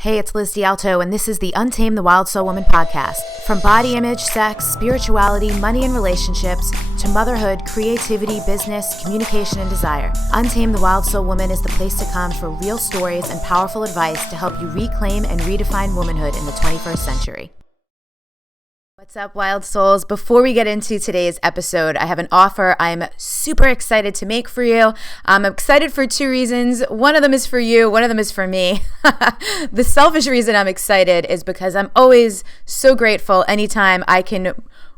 Hey, it's Liz D'Alto, and this is the Untamed the Wild Soul Woman podcast. From body image, sex, spirituality, money and relationships, to motherhood, creativity, business, communication, and desire, Untamed the Wild Soul Woman is the place to come for real stories and powerful advice to help you reclaim and redefine womanhood in the 21st century. What's up, wild souls? Before we get into today's episode, I have an offer I'm super excited to make for you. I'm excited for two reasons. One of them is for you. One of them is for me. The selfish reason I'm excited is because I'm always so grateful anytime I can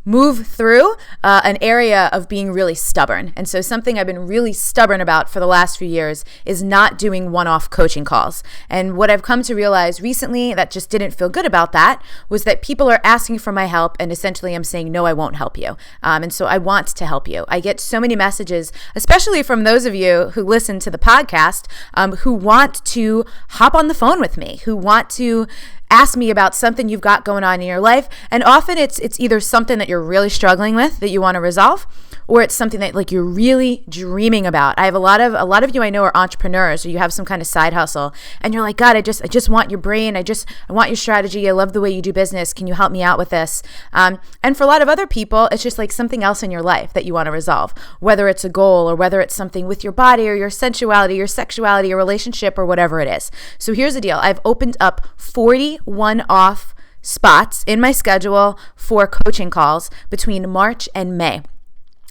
move through an area of being really stubborn. And so something I've been really stubborn about for the last few years is not doing one-off coaching calls. And what I've come to realize recently that just didn't feel good about that was that people are asking for my help and essentially I'm saying, no, I won't help you. And so I want to help you. I get so many messages, especially from those of you who listen to the podcast, who want to hop on the phone with me, who want to ask me about something you've got going on in your life. And often it's either something that you're really struggling with that you want to resolve, or it's something that like you're really dreaming about. I have a lot of you I know are entrepreneurs, or you have some kind of side hustle and you're like, God, I just want your brain. I want your strategy. I love the way you do business. Can you help me out with this? And for a lot of other people, it's just like something else in your life that you want to resolve, whether it's a goal or whether it's something with your body or your sensuality, your sexuality, your relationship, or whatever it is. So here's the deal. I've opened up 40 one-off spots in my schedule for coaching calls between March and May.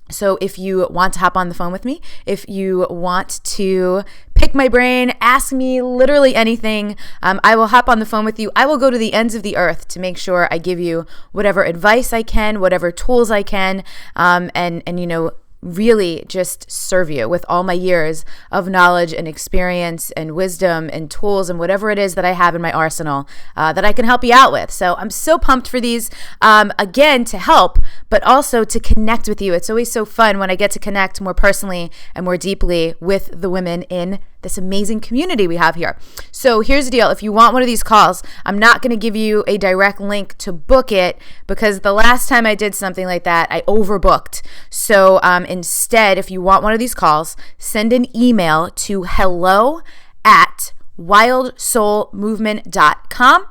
So if you want to hop on the phone with me, if you want to pick my brain, ask me literally anything, I will hop on the phone with you. I will go to the ends of the earth to make sure I give you whatever advice I can, whatever tools I can, and really just serve you with all my years of knowledge and experience and wisdom and tools and whatever it is that I have in my arsenal that I can help you out with. So I'm so pumped for these, again, to help, but also to connect with you. It's always so fun when I get to connect more personally and more deeply with the women in this amazing community we have here. So here's the deal. If you want one of these calls, I'm not going to give you a direct link to book it because the last time I did something like that, I overbooked. So instead, if you want one of these calls, send an email to hello@wildsoulmovement.com.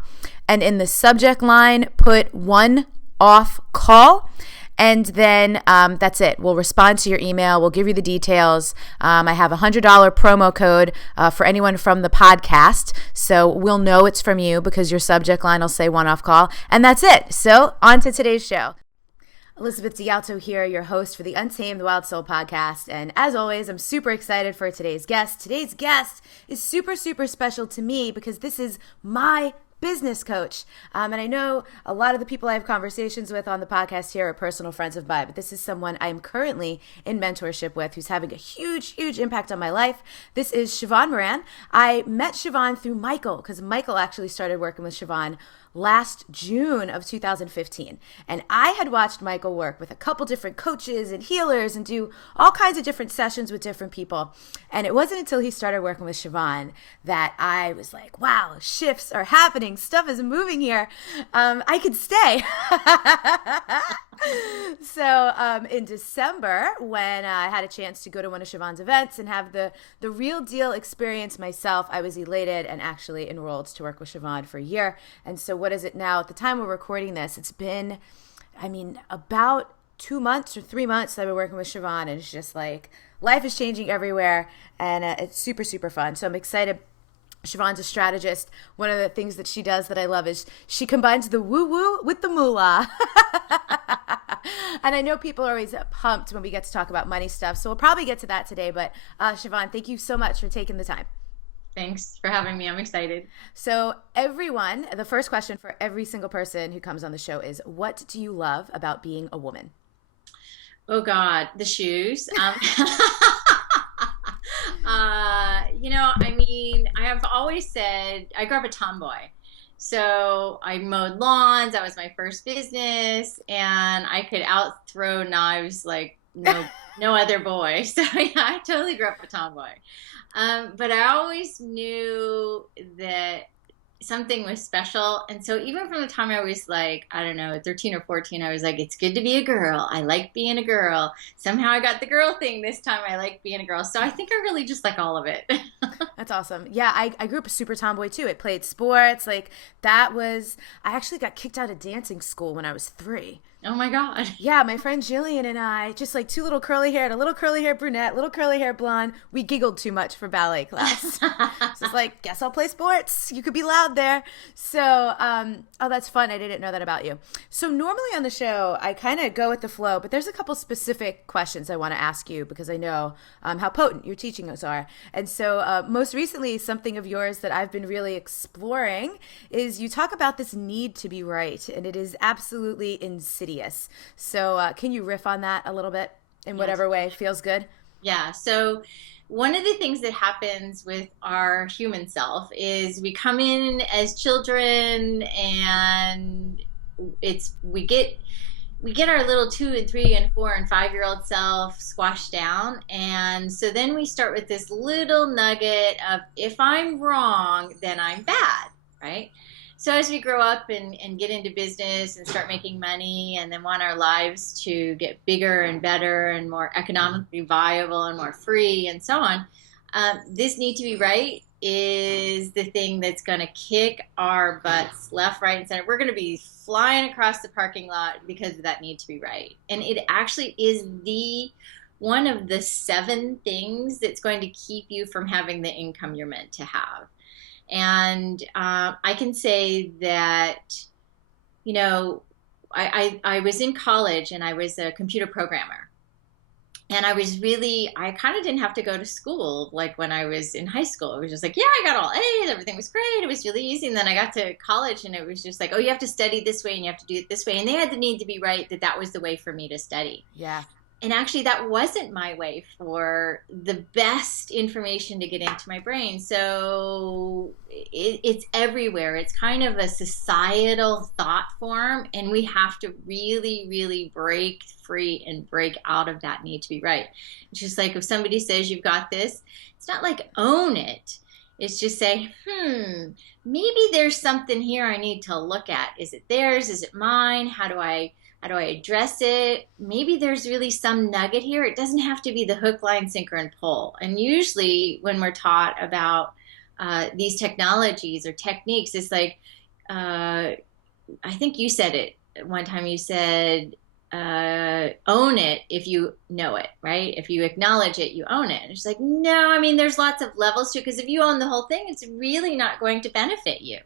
And in the subject line, put one off call. And then that's it. We'll respond to your email. We'll give you the details. I have a $100 promo code for anyone from the podcast. So we'll know it's from you because your subject line will say one-off call. And that's it. So on to today's show. Elizabeth D'Alto here, your host for the Untamed the Wild Soul podcast. And as always, I'm super excited for today's guest. Today's guest is super, super special to me because this is my business coach. And I know a lot of the people I have conversations with on the podcast here are personal friends of mine, but this is someone I'm currently in mentorship with who's having a huge, huge impact on my life. This is Sheevaun Moran. I met Sheevaun through Michael because Michael actually started working with Sheevaun last June of 2015. And I had watched Michael work with a couple different coaches and healers and do all kinds of different sessions with different people. And it wasn't until he started working with Sheevaun that I was like, wow, shifts are happening. Stuff is moving here. I could stay. So in December, when I had a chance to go to one of Sheevaun's events and have the real deal experience myself, I was elated and actually enrolled to work with Sheevaun for a year. And so what is it now? At the time we're recording this, it's been, about 2 months or 3 months that I've been working with Sheevaun, and it's just like life is changing everywhere, and it's super, super fun. So I'm excited. Sheevaun's a strategist. One of the things that she does that I love is she combines the woo-woo with the moola. And I know people are always pumped when we get to talk about money stuff, so we'll probably get to that today. But Sheevaun, thank you so much for taking the time. Thanks for having me. I'm excited. So everyone, the first question for every single person who comes on the show is, what do you love about being a woman? Oh God, the shoes. I have always said I grew up a tomboy. So I mowed lawns. That was my first business, and I could out throw knives like no other boy. So yeah, I totally grew up a tomboy. But I always knew that something was special. And so even from the time I was like, I don't know, 13 or 14, I was like, it's good to be a girl. I like being a girl. Somehow I got the girl thing this time. I like being a girl. So I think I really just like all of it. That's awesome. Yeah, I grew up a super tomboy too. I played sports. Like I actually got kicked out of dancing school when I was 3. Oh my God. Yeah, my friend Jillian and I, just like two little curly haired, a little curly hair brunette, little curly hair blonde, we giggled too much for ballet class. So it's like, guess I'll play sports. You could be loud there. So, oh, that's fun. I didn't know that about you. So normally on the show, I kind of go with the flow, but there's a couple specific questions I want to ask you because I know how potent your teachings are. And so most recently, something of yours that I've been really exploring is you talk about this need to be right, and it is absolutely insidious. So can you riff on that a little bit in whatever way feels good? Yeah. So one of the things that happens with our human self is we come in as children and we get our little 2 and 3 and 4 and 5-year-old self squashed down. And so then we start with this little nugget of, if I'm wrong, then I'm bad, right? So as we grow up and get into business and start making money and then want our lives to get bigger and better and more economically viable and more free and so on, this need to be right is the thing that's going to kick our butts left, right, and center. We're going to be flying across the parking lot because of that need to be right. And it actually is one of the 7 things that's going to keep you from having the income you're meant to have. And I can say that, I was in college and I was a computer programmer. And I kind of didn't have to go to school like when I was in high school. It was just like, yeah, I got all A's. Everything was great. It was really easy. And then I got to college and it was just like, oh, you have to study this way and you have to do it this way. And they had the need to be right that was the way for me to study. Yeah. And actually, that wasn't my way for the best information to get into my brain. So it's everywhere. It's kind of a societal thought form. And we have to really, really break free and break out of that need to be right. It's just like if somebody says you've got this, it's not like own it. It's just say, maybe there's something here I need to look at. Is it theirs? Is it mine? How do I address it? Maybe there's really some nugget here. It doesn't have to be the hook, line, sinker, and pull. And usually when we're taught about these technologies or techniques, it's like, I think you said it one time. You said, own it if you know it, right? If you acknowledge it, you own it. And it's like, no, I mean, there's lots of levels to it because if you own the whole thing, it's really not going to benefit you.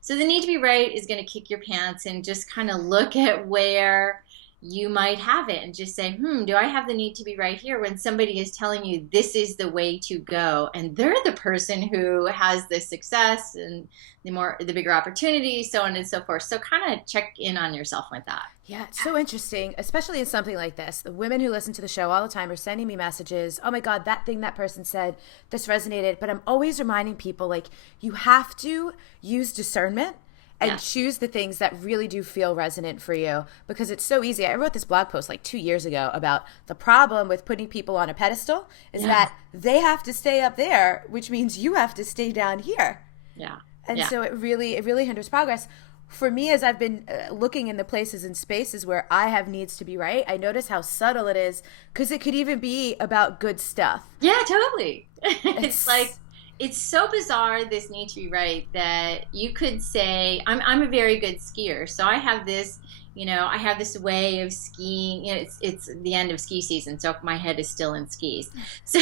So the need to be right is going to kick your pants and just kind of look at where you might have it and just say, do I have the need to be right here when somebody is telling you this is the way to go and they're the person who has the success and the bigger opportunities, so on and so forth. So kind of check in on yourself with that. Yeah, it's so interesting, especially in something like this. The women who listen to the show all the time are sending me messages. Oh my God, that thing that person said, this resonated. But I'm always reminding people, like, you have to use discernment and choose the things that really do feel resonant for you because it's so easy. I wrote this blog post like 2 years ago about the problem with putting people on a pedestal is that they have to stay up there, which means you have to stay down here. Yeah. And so it really hinders progress. For me, as I've been looking in the places and spaces where I have needs to be right, I notice how subtle it is because it could even be about good stuff. Yeah, totally. It's like, it's so bizarre, this need to be right, that you could say, I'm a very good skier. So I have this, I have this way of skiing. It's the end of ski season, so my head is still in skis. So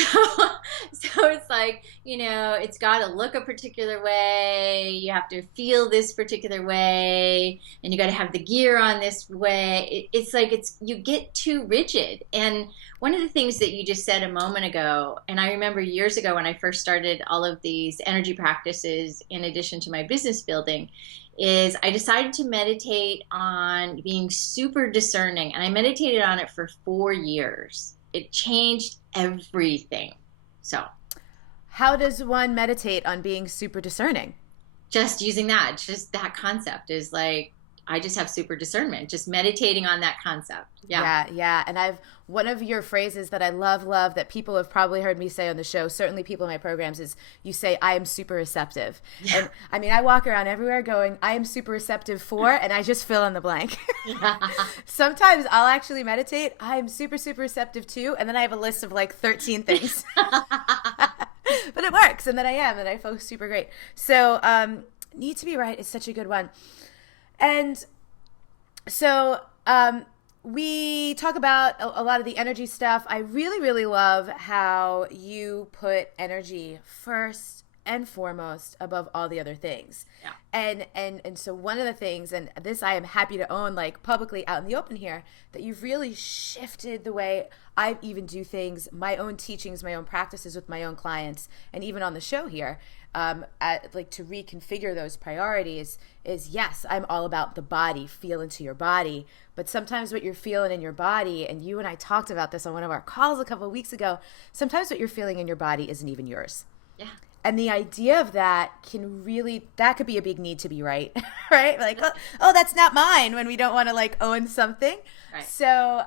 it's like, it's got to look a particular way. You have to feel this particular way, and you got to have the gear on this way. It's like you get too rigid. And one of the things that you just said a moment ago, and I remember years ago when I first started all of these energy practices in addition to my business building, is I decided to meditate on being super discerning. And I meditated on it for 4 years. It changed everything. So how does one meditate on being super discerning? Just using that. Just that concept is like, I just have super discernment, just meditating on that concept. Yeah. Yeah. And one of your phrases that I love that people have probably heard me say on the show, certainly people in my programs, is you say, I am super receptive. Yeah. And I mean, I walk around everywhere going, I am super receptive for, and I just fill in the blank. Yeah. Sometimes I'll actually meditate, I am super, super receptive to, and then I have a list of like 13 things. But it works, and then I feel super great. So need to be right is such a good one. And so we talk about a lot of the energy stuff. I really, really love how you put energy first and foremost above all the other things. Yeah. And so one of the things, and this I am happy to own like publicly out in the open here, that you've really shifted the way I even do things, my own teachings, my own practices with my own clients, and even on the show here. To reconfigure those priorities is, yes, I'm all about the body, feel into your body. But sometimes what you're feeling in your body, and you and I talked about this on one of our calls a couple of weeks ago, sometimes what you're feeling in your body isn't even yours. Yeah. And the idea of that that could be a big need to be right, right? Like, oh, that's not mine, when we don't want to like own something. Right. So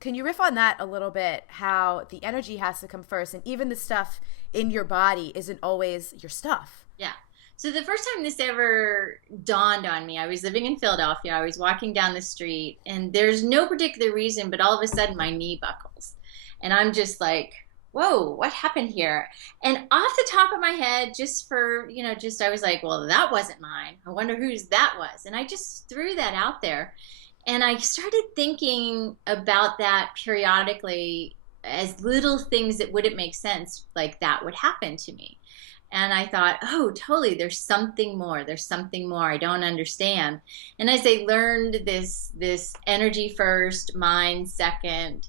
can you riff on that a little bit, how the energy has to come first, and even the stuff in your body isn't always your stuff? Yeah. So the first time this ever dawned on me, I was living in Philadelphia. I was walking down the street, and there's no particular reason, but all of a sudden my knee buckles. And I'm just like, whoa, what happened here? And off the top of my head, I was like, well, that wasn't mine. I wonder whose that was. And I just threw that out there. And I started thinking about that periodically as little things that wouldn't make sense, like that would happen to me. And I thought, oh, totally, there's something more. There's something more I don't understand. And as I learned this energy first, mind second,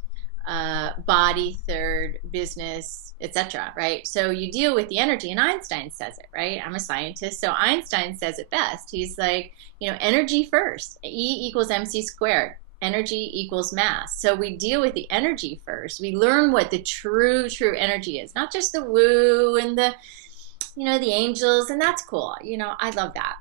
body third, business, etc., right? So you deal with the energy, and Einstein says it, right? I'm a scientist, so Einstein says it best. He's like, energy first, E equals mc squared. Energy equals mass. So we deal with the energy first. We learn what the true energy is, not just the woo and the angels, and that's cool. I love that.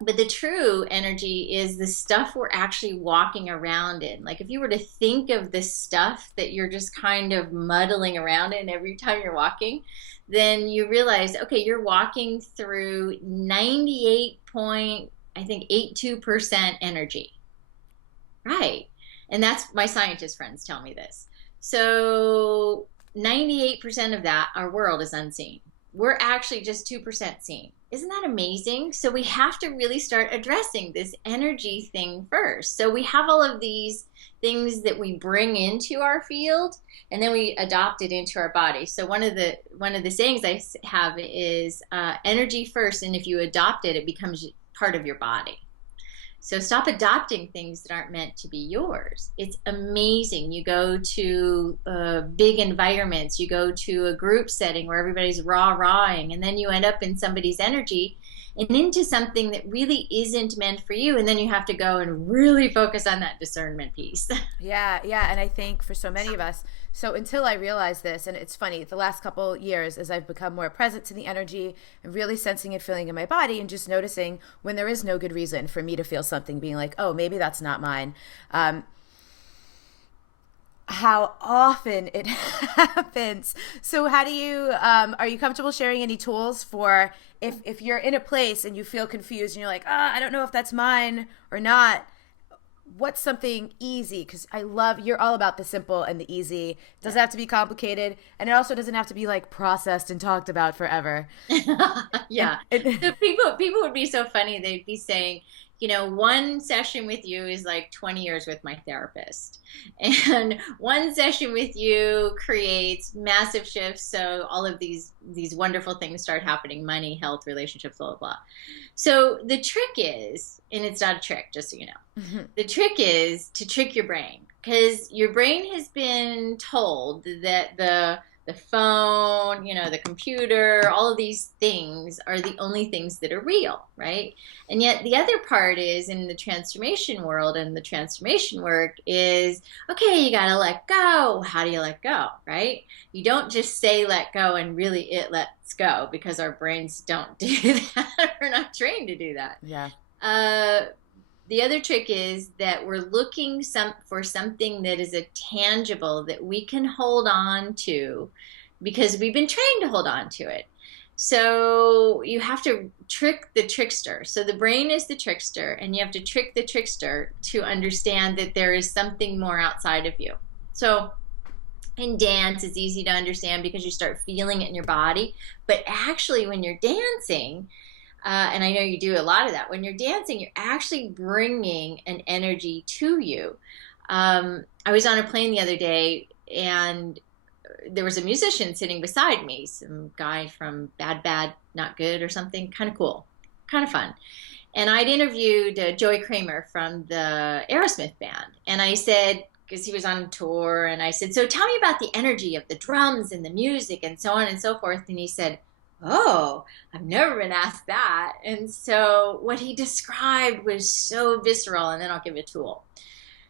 But the true energy is the stuff we're actually walking around in. Like if you were to think of the stuff that you're just kind of muddling around in every time you're walking, then you realize, okay, you're walking through 98.82% energy. Right. And that's, my scientist friends tell me this. So 98% of that, our world is unseen. We're actually just 2% seen. Isn't that amazing? So we have to really start addressing this energy thing first. So we have all of these things that we bring into our field, and then we adopt it into our body. So one of the sayings I have is energy first, and if you adopt it, it becomes part of your body. So stop adopting things that aren't meant to be yours. It's amazing. You go to big environments, you go to a group setting where everybody's rah-rahing, and then you end up in somebody's energy and into something that really isn't meant for you. And then you have to go and really focus on that discernment piece. Yeah. And I think for so many of us, so until I realized this, and it's funny, the last couple years as I've become more present to the energy and really sensing and feeling in my body, and just noticing when there is no good reason for me to feel something, being like, oh, maybe that's not mine. How often it happens. So how do you, are you comfortable sharing any tools for if you're in a place and you feel confused and you're like, I don't know if that's mine or not, what's something easy? Because I love, you're all about the simple and the easy. It doesn't have to be complicated, and it also doesn't have to be like processed and talked about forever. Yeah. So people would be so funny. They'd be saying, one session with you is like 20 years with my therapist. And one session with you creates massive shifts. So all of these wonderful things start happening: money, health, relationships, blah, blah, blah. So the trick is, and it's not a trick, just so you know, the trick is to trick your brain, because your brain has been told that the phone, the computer, all of these things are the only things that are real, right? And yet the other part is in the transformation world, and the transformation work is, okay, you got to let go. How do you let go, right? You don't just say let go and really it lets go, because our brains don't do that. We're not trained to do that. Yeah. The other trick is that we're looking for something that is a tangible that we can hold on to because we've been trained to hold on to it. So you have to trick the trickster. So the brain is the trickster, and you have to trick the trickster to understand that there is something more outside of you. So in dance, it's easy to understand because you start feeling it in your body. But actually, when you're dancing, and I know you do a lot of that, when you're dancing, you're actually bringing an energy to you. I was on a plane the other day, and there was a musician sitting beside me, some guy from Bad Bad Not Good or something, kind of cool, kind of fun. And I'd interviewed Joey Kramer from the Aerosmith band. And I said, because he was on tour, and I said, so tell me about the energy of the drums and the music and so on and so forth. And he said, oh, I've never been asked that. And so what he described was so visceral, and then I'll give a tool.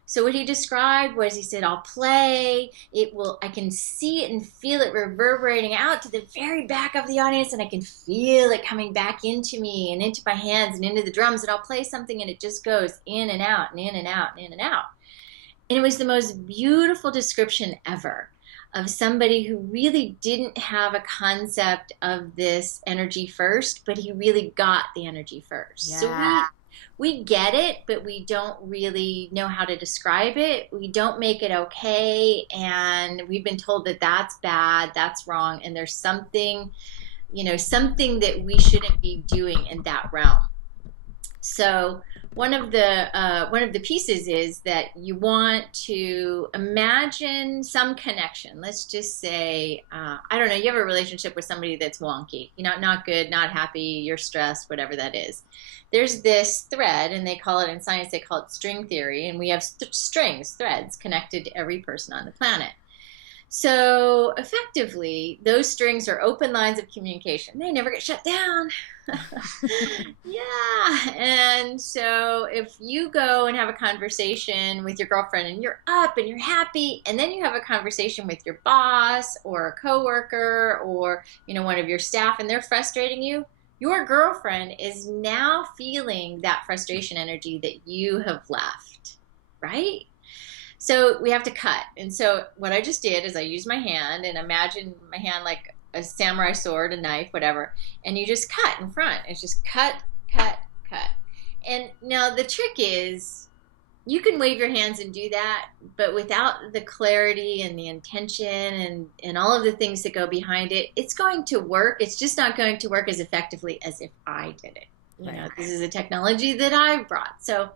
So what he described was, he said, I'll play, I can see it and feel it reverberating out to the very back of the audience, and I can feel it coming back into me and into my hands and into the drums, and I'll play something and it just goes in and out and in and out and in and out. And it was the most beautiful description ever of somebody who really didn't have a concept of this energy first, but he really got the energy first. Yeah. So we get it, but we don't really know how to describe it. We don't make it okay, and we've been told that that's bad, that's wrong, and there's something, something that we shouldn't be doing in that realm. So one of the pieces is that you want to imagine some connection. Let's just say, I don't know, you have a relationship with somebody that's wonky, not good, not happy, you're stressed, whatever that is. There's this thread, and in science, they call it string theory, and we have threads connected to every person on the planet. So effectively, those strings are open lines of communication. They never get shut down. Yeah. And so if you go and have a conversation with your girlfriend and you're up and you're happy, and then you have a conversation with your boss or a coworker or, one of your staff, and they're frustrating you, your girlfriend is now feeling that frustration energy that you have left, right? So we have to cut. And so what I just did is I used my hand, and imagine my hand like a samurai sword, a knife, whatever, and you just cut in front. It's just cut, cut, cut. And now the trick is, you can wave your hands and do that, but without the clarity and the intention and all of the things that go behind it, it's going to work. It's just not going to work as effectively as if I did it. This is a technology that I brought. So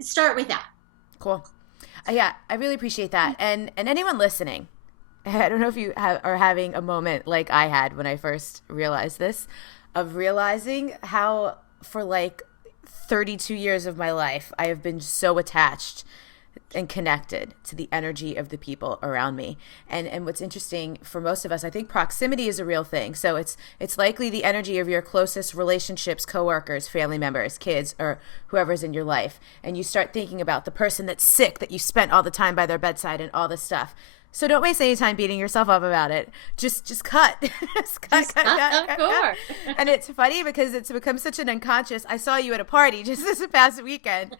start with that. Cool. Yeah, I really appreciate that. And anyone listening, I don't know if you are having a moment like I had when I first realized this, of realizing how for like 32 years of my life, I have been so attached and connected to the energy of the people around me. And what's interesting for most of us, I think proximity is a real thing. So it's likely the energy of your closest relationships, coworkers, family members, kids, or whoever's in your life. And you start thinking about the person that's sick that you spent all the time by their bedside and all this stuff. So don't waste any time beating yourself up about it. Just cut. just cut. And it's funny because it's become such an unconscious. I saw you at a party just this past weekend,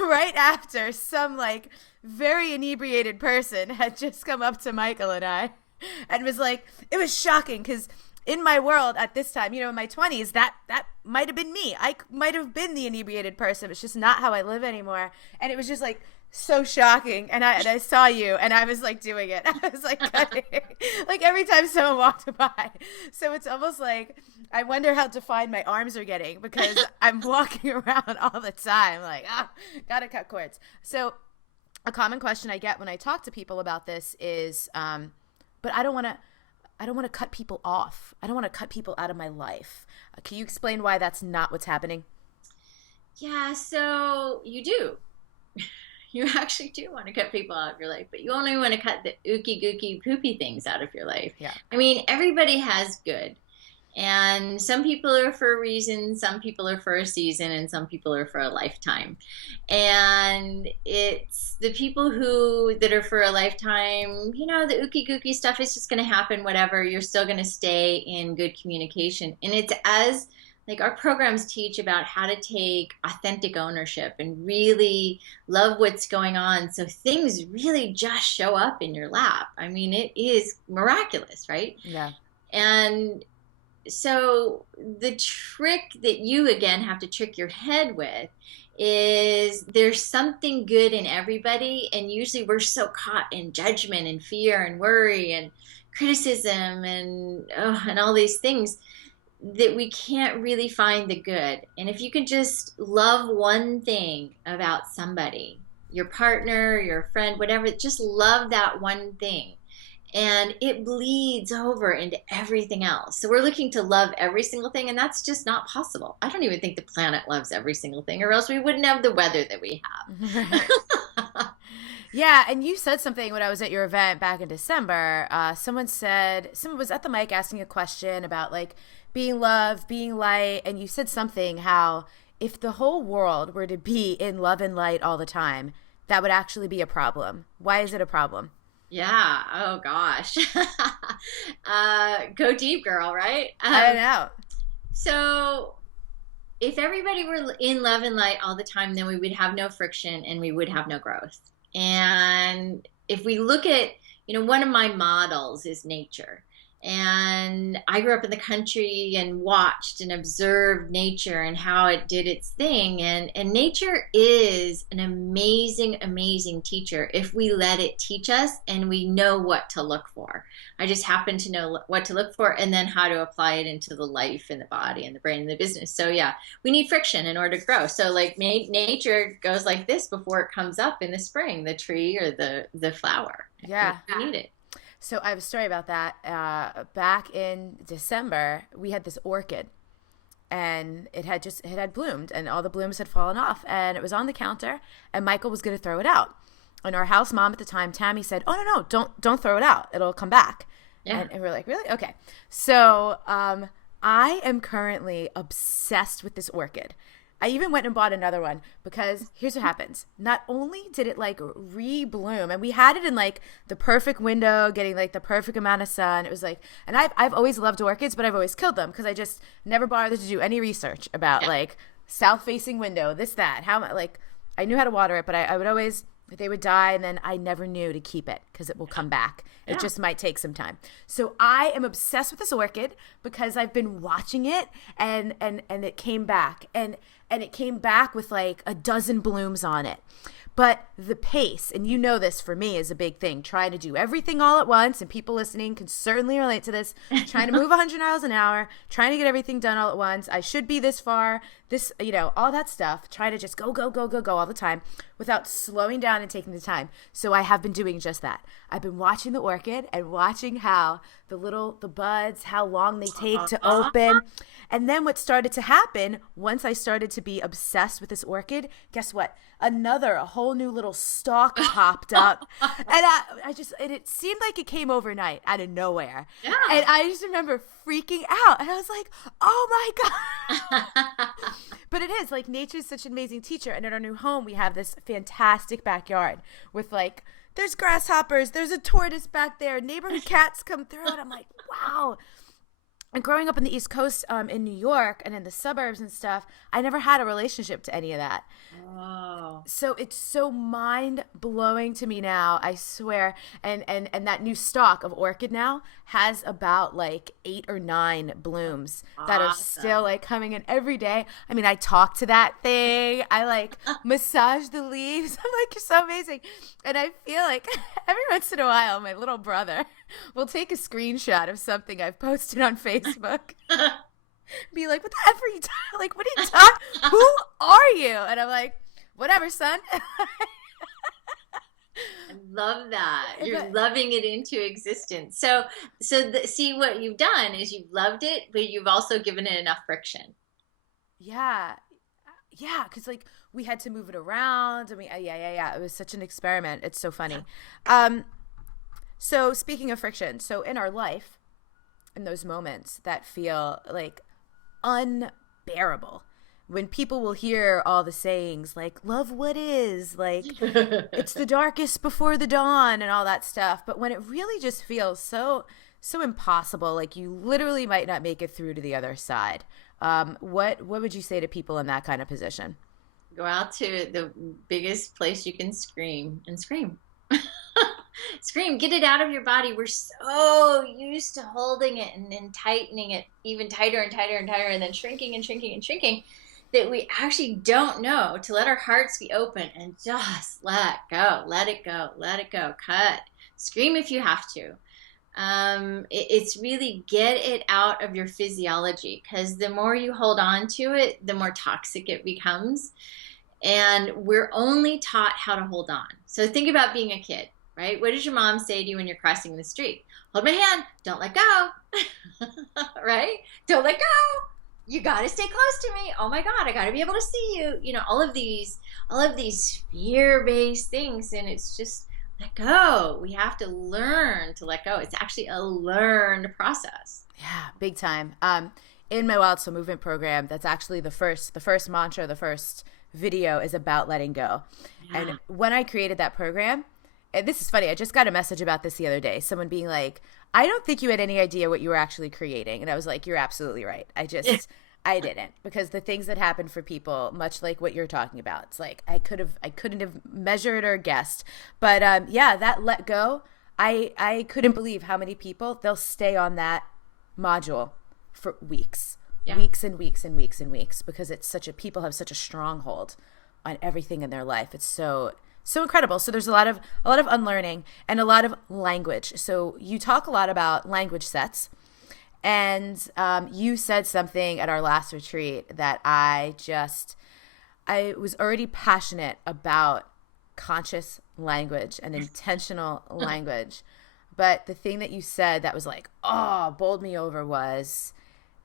right after some like very inebriated person had just come up to Michael and I and was like, it was shocking because in my world at this time, in my 20s, that might have been me. I might have been the inebriated person. It's just not how I live anymore. And it was just like, so shocking. And I saw you and I was like doing it. I was like cutting. Like every time someone walked by. So it's almost like I wonder how defined my arms are getting because I'm walking around all the time like, gotta cut cords. So a common question I get when I talk to people about this is, but I don't want to cut people off. I don't want to cut people out of my life. Can you explain why that's not what's happening? Yeah, so you do. You actually do want to cut people out of your life, but you only want to cut the ooky gooky poopy things out of your life. Yeah. I mean, everybody has good. And some people are for a reason, some people are for a season, and some people are for a lifetime. And it's the people that are for a lifetime, the ooky gooky stuff is just going to happen, whatever. You're still going to stay in good communication. And it's as like our programs teach about how to take authentic ownership and really love what's going on. So things really just show up in your lap. I mean, it is miraculous, right? Yeah. And so the trick that you again have to trick your head with is there's something good in everybody, and usually we're so caught in judgment and fear and worry and criticism and all these things that we can't really find the good. And if you can just love one thing about somebody, your partner, your friend, whatever, just love that one thing, and it bleeds over into everything else. So we're looking to love every single thing, and that's just not possible. I don't even think the planet loves every single thing, or else we wouldn't have the weather that we have. Yeah, and you said something when I was at your event back in December. Someone was at the mic asking a question about like being love, being light, and you said something how if the whole world were to be in love and light all the time, that would actually be a problem. Why is it a problem? Yeah. Oh gosh. Go deep, girl. Right. I don't know. So if everybody were in love and light all the time, then we would have no friction and we would have no growth. And if we look at, one of my models is nature. And I grew up in the country and watched and observed nature and how it did its thing. And nature is an amazing, amazing teacher if we let it teach us and we know what to look for. I just happen to know what to look for and then how to apply it into the life and the body and the brain and the business. So yeah, we need friction in order to grow. So like nature goes like this before it comes up in the spring, the tree or the flower. Yeah. We need it. So I have a story about that. Back in December, we had this orchid, and it had bloomed, and all the blooms had fallen off, and it was on the counter, and Michael was going to throw it out. And our house mom at the time, Tammy, said, "Oh no, don't throw it out. It'll come back." Yeah. And we're like, "Really? Okay." So I am currently obsessed with this orchid. I even went and bought another one because here's what happens. Not only did it like re-bloom, and we had it in like the perfect window, getting like the perfect amount of sun. It was like, and I've always loved orchids, but I've always killed them because I just never bothered to do any research about like south facing window, this, that, like I knew how to water it, but I would always, they would die, and then I never knew to keep it because it will come back. It just might take some time. So I am obsessed with this orchid because I've been watching it, and it came back, and it came back with like a dozen blooms on it. But the pace, and you know this for me, is a big thing. Trying to do everything all at once, and people listening can certainly relate to this. Trying to move 100 miles an hour, trying to get everything done all at once. I should be this far, all that stuff. Trying to just go all the time without slowing down and taking the time. So I have been doing just that. I've been watching the orchid and watching how the buds, how long they take to open. And then what started to happen once I started to be obsessed with this orchid, guess what? A whole new little stalk popped up. And it seemed like it came overnight out of nowhere. Yeah. And I just remember freaking out. And I was like, oh my God. But it is like nature's such an amazing teacher. And in our new home, we have this fantastic backyard with like, there's grasshoppers, there's a tortoise back there, neighborhood cats come through. And I'm like, wow. And growing up in the East Coast in New York and in the suburbs and stuff, I never had a relationship to any of that. Oh. So it's so mind-blowing to me now, I swear. And that new stalk of orchid now has about like 8 or 9 blooms that are still like coming in every day. I mean, I talk to that thing. I like massage the leaves. I'm like, you're so amazing. And I feel like every once in a while, my little brother will take a screenshot of something I've posted on Facebook. Be like, what the F are you talking? Like, what are you talking? Who are you? And I'm like, whatever, son. I love that. You're loving it into existence. So see what you've done is you've loved it, but you've also given it enough friction. Yeah. Yeah. Cause like we had to move it around. I mean, yeah. It was such an experiment. It's so funny. So speaking of friction, so in our life, in those moments that feel like unbearable, when people will hear all the sayings like love what is, like it's the darkest before the dawn and all that stuff, but when it really just feels so so impossible. Like you literally might not make it through to the other side. What would you say to people in that kind of position? Go out to the biggest place you can scream and scream. Scream, get it out of your body. We're so used to holding it and then tightening it even tighter and tighter and tighter and then shrinking and shrinking and shrinking that we actually don't know to let our hearts be open and just let go, let it go, let it go, cut, scream if you have to. It's really get it out of your physiology, because the more you hold on to it, the more toxic it becomes. And we're only taught how to hold on. So think about being a kid, right? What does your mom say to you when you're crossing the street? Hold my hand, don't let go, right? Don't let go. You got to stay close to me. Oh my God, I got to be able to see you. You know, all of these fear-based things. And it's just let go. We have to learn to let go. It's actually a learned process. Yeah, big time. In my Wild Soul Movement program, that's actually the first mantra, the first video is about letting go. Yeah. And when I created that program, and this is funny, I just got a message about this the other day, someone being like, I don't think you had any idea what you were actually creating. And I was like, you're absolutely right. I didn't, because the things that happen for people, much like what you're talking about, it's like I couldn't have measured or guessed. But that let go, I couldn't believe how many people, they'll stay on that module for weeks. Yeah. Weeks and weeks and weeks and weeks, because people have such a stronghold on everything in their life. It's so incredible. So there's a lot of unlearning and a lot of language. So you talk a lot about language sets, and you said something at our last retreat that I was already passionate about conscious language and intentional language. But the thing that you said that was like, bowled me over was,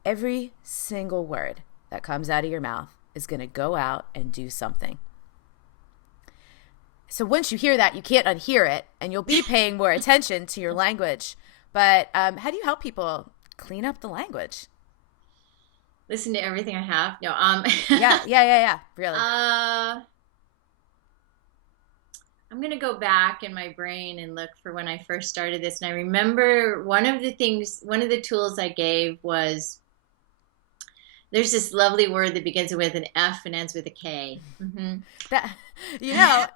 every single word that comes out of your mouth is going to go out and do something. So once you hear that, you can't unhear it, and you'll be paying more attention to your language. But how do you help people clean up the language? Listen to everything I have. No, Yeah. Really. I'm going to go back in my brain and look for when I first started this. And I remember one of the tools I gave was, there's this lovely word that begins with an F and ends with a K. Mm-hmm.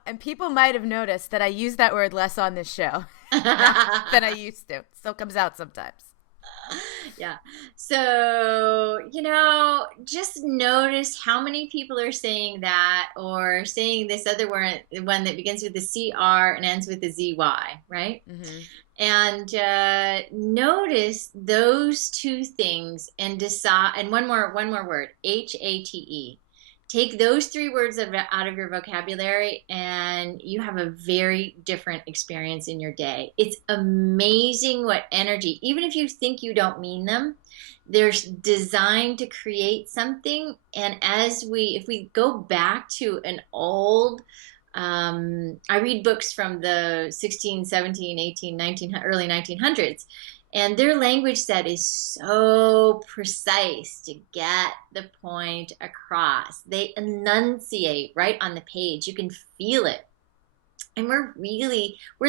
And people might have noticed that I use that word less on this show than I used to. It still comes out sometimes. Yeah. So, just notice how many people are saying that, or saying this other word, one that begins with the CR and ends with the ZY, right? Mm-hmm. And notice those two things and decide, and one more word, HATE. Take those three words out of your vocabulary, and you have a very different experience in your day. It's amazing what energy, even if you think you don't mean them, they're designed to create something. And if we go back to an old, I read books from the 16, 17, 18, 19, early 1900s. And their language set is so precise to get the point across. They enunciate right on the page. You can feel it. And we're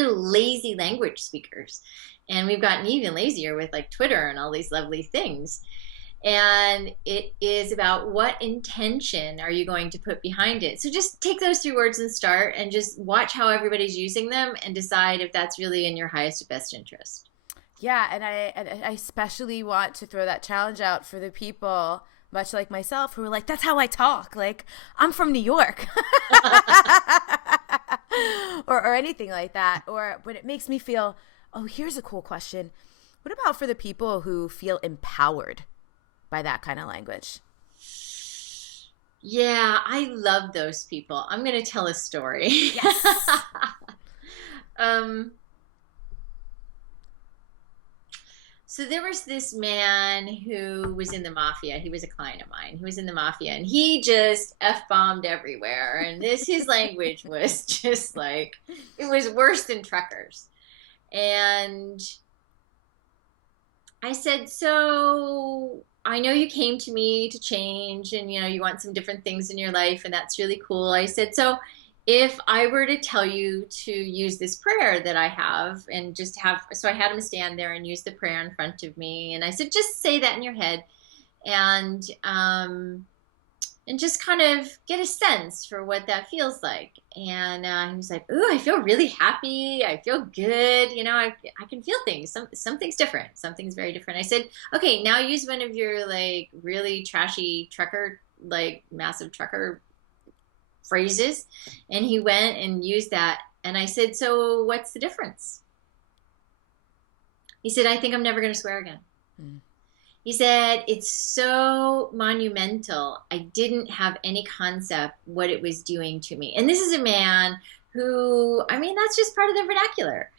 lazy language speakers. And we've gotten even lazier with like Twitter and all these lovely things. And it is about what intention are you going to put behind it. So just take those three words and start, and just watch how everybody's using them and decide if that's really in your highest or best interest. Yeah, and I especially want to throw that challenge out for the people, much like myself, who are like, that's how I talk. Like, I'm from New York. or anything like that. But it makes me feel, here's a cool question. What about for the people who feel empowered by that kind of language? Yeah, I love those people. I'm going to tell a story. Yes. So there was this man who was in the mafia. He was a client of mine. He was in the mafia, and he just F-bombed everywhere. And his language was just like, it was worse than truckers. And I said, so I know you came to me to change, and, you want some different things in your life, and that's really cool. I said, so if I were to tell you to use this prayer that I have and just have, so I had him stand there and use the prayer in front of me. And I said, just say that in your head and, and just kind of get a sense for what that feels like. And he was like, "Ooh, I feel really happy. I feel good. You know, I can feel things. Something's different. Something's very different." I said, "Okay, now use one of your like really trashy trucker, like massive trucker phrases." And he went and used that. And I said, "So what's the difference?" He said, "I think I'm never going to swear again." Mm. He said, "It's so monumental. I didn't have any concept what it was doing to me." And this is a man who, I mean, that's just part of the vernacular,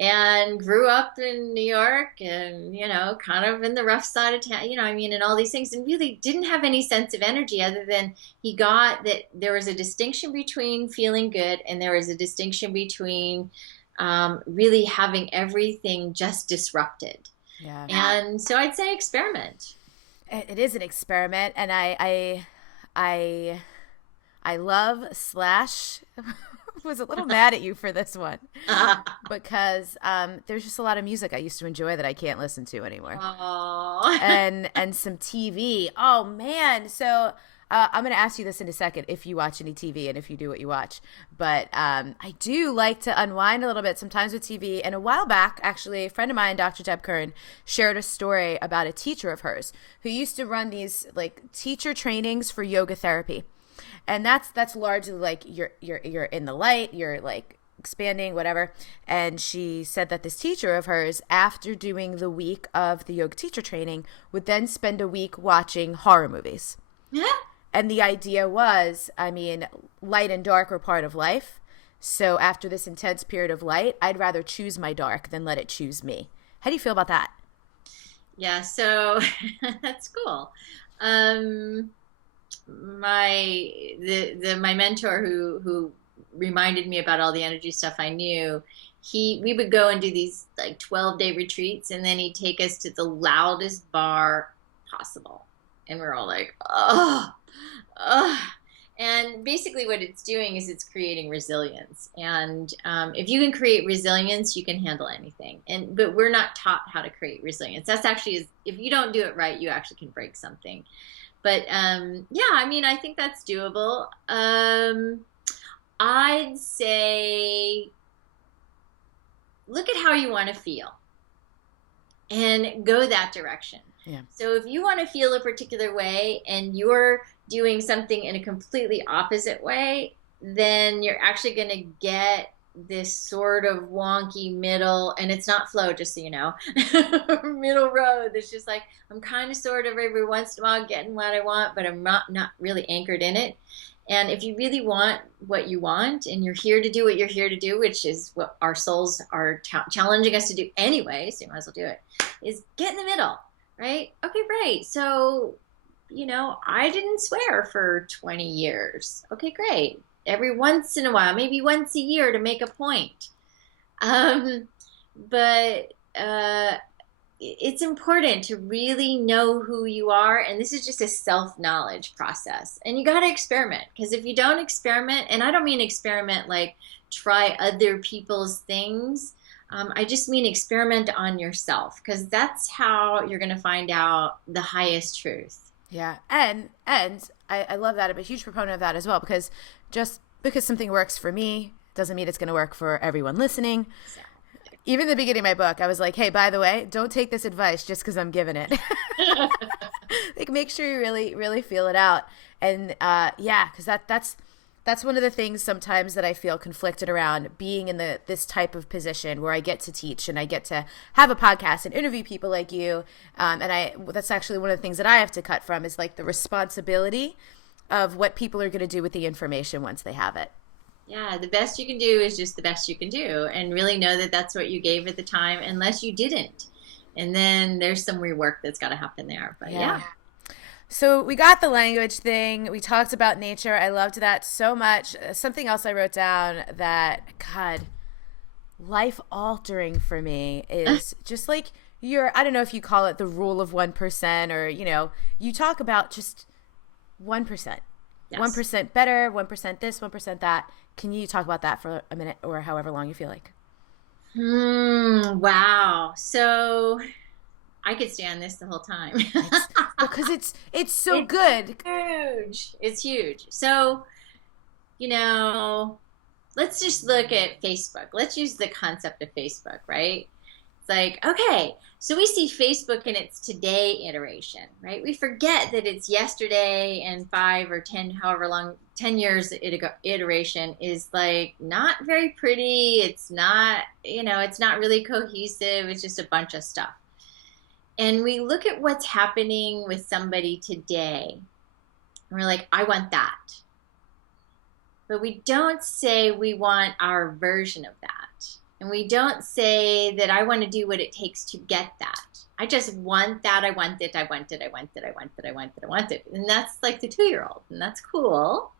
and grew up in New York and, you know, kind of in the rough side of town, you know, I mean, and all these things, and really didn't have any sense of energy other than he got that there was a distinction between feeling good and there was a distinction between really having everything just disrupted. Yeah. And so I'd say experiment. It is an experiment, and I love slash was a little mad at you for this one because there's just a lot of music I used to enjoy that I can't listen to anymore. Aww. and some TV. Oh man, so I'm going to ask you this in a second if you watch any TV and if you do what you watch. But I do like to unwind a little bit sometimes with TV. And a while back, actually, a friend of mine, Dr. Deb Curran, shared a story about a teacher of hers who used to run these like teacher trainings for yoga therapy. And that's largely like you're in the light, you're like expanding, whatever. And she said that this teacher of hers, after doing the week of the yoga teacher training, would then spend a week watching horror movies. Yeah. And the idea was, I mean, light and dark are part of life. So after this intense period of light, I'd rather choose my dark than let it choose me. How do you feel about that? Yeah, so that's cool. My mentor who reminded me about all the energy stuff I knew, we would go and do these like 12-day retreats, and then he'd take us to the loudest bar possible. And we're all like, oh. And basically what it's doing is it's creating resilience. And if you can create resilience, you can handle anything. But we're not taught how to create resilience. That's actually, if you don't do it right, you actually can break something. But yeah, I mean, I think that's doable. I'd say look at how you want to feel and go that direction. Yeah. So if you want to feel a particular way and you're doing something in a completely opposite way, then you're actually going to get this sort of wonky middle, and it's not flow, just so you know, middle road. It's just like, I'm kind of sort of every once in a while getting what I want, but I'm not really anchored in it. And if you really want what you want and you're here to do what you're here to do, which is what our souls are challenging us to do anyway, so you might as well do it, is get in the middle. Right? Okay, great. So, you know, I didn't swear for 20 years. Okay, great. Every once in a while, maybe once a year to make a point. But it's important to really know who you are. And this is just a self-knowledge process. And you got to experiment. Because if you don't experiment, and I don't mean experiment like try other people's things, I just mean experiment on yourself, because that's how you're going to find out the highest truth. Yeah. And I love that. I'm a huge proponent of that as well, because just because something works for me doesn't mean it's going to work for everyone listening. Exactly. Even in the beginning of my book, I was like, hey, by the way, don't take this advice just because I'm giving it. Like, make sure you really, really feel it out. And yeah, because that's one of the things sometimes that I feel conflicted around being in this type of position where I get to teach and I get to have a podcast and interview people like you. And that's actually one of the things that I have to cut from is like the responsibility of what people are going to do with the information once they have it. Yeah, the best you can do is just the best you can do, and really know that that's what you gave at the time, unless you didn't. And then there's some rework that's got to happen there. But yeah. So we got the language thing. We talked about nature. I loved that so much. Something else I wrote down that, God, life-altering for me is just like I don't know if you call it the rule of 1%, or, you know, you talk about just 1%. Yes. 1% better, 1% this, 1% that. Can you talk about that for a minute or however long you feel like? Wow. So I could stay on this the whole time. Because it's so It's good. huge. It's huge. So, you know, let's just look at Facebook. Let's use the concept of Facebook, right? It's like, okay, so we see Facebook in its today iteration, right? We forget that it's yesterday and 5 or 10, however long, 10 years iteration is like not very pretty. It's not, it's not really cohesive. It's just a bunch of stuff. And we look at what's happening with somebody today, and we're like, I want that. But we don't say we want our version of that. And we don't say that I want to do what it takes to get that. I just want that. I want it. I want it. I want it. I want it. I want it. I want it. And that's like the 2-year-old. And that's cool.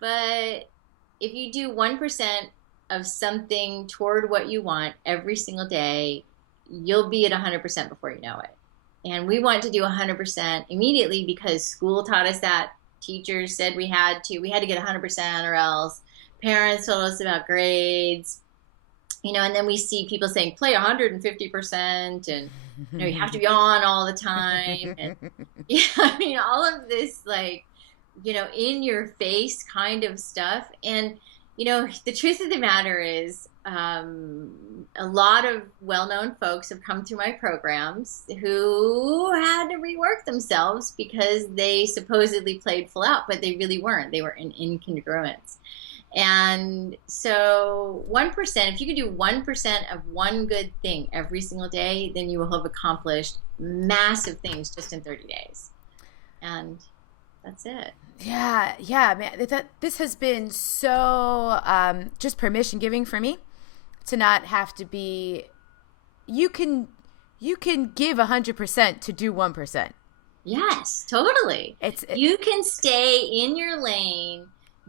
But if you do 1% of something toward what you want every single day, you'll be at 100% before you know it. And we want to do 100% immediately because school taught us that. Teachers said we had to get 100% or else. Parents told us about grades, and then we see people saying play 150% and, you have to be on all the time. And all of this, like, in your face kind of stuff. And, the truth of the matter is a lot of well-known folks have come through my programs who had to rework themselves because they supposedly played full out, but they really weren't. They were in incongruence. And so 1%, if you could do 1% of one good thing every single day, then you will have accomplished massive things just in 30 days. And that's it. Yeah, man. This has been so just permission giving for me to not have to be. You can give 100% to do 1%. Yes, totally. You can stay in your lane